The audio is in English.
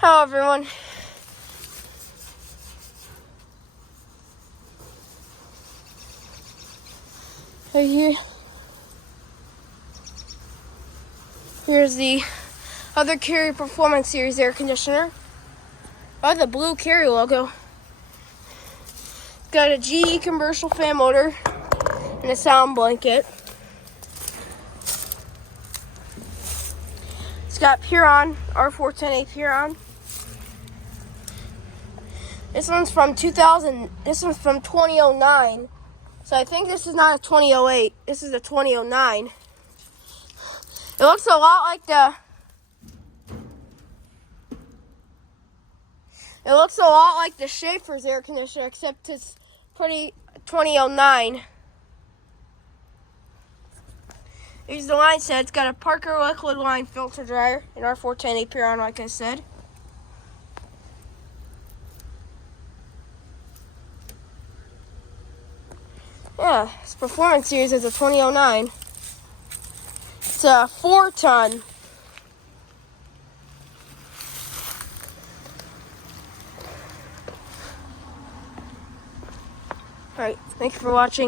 Hello everyone. Here's the other Carrier Performance Series air conditioner. By the blue Carrier logo. It's got a GE commercial fan motor and a sound blanket. It's got Puron, R410A Puron. This one's from 2009. So I think this is not a 2008. This is a 2009. It looks a lot like the Schaefer's air conditioner, except it's pretty 2009. Here's the line set. It's got a Parker liquid line filter dryer and R410A Puron, like I said. Yeah, this Performance Series is a 2009. It's a 4-ton. Alright, thank you for watching.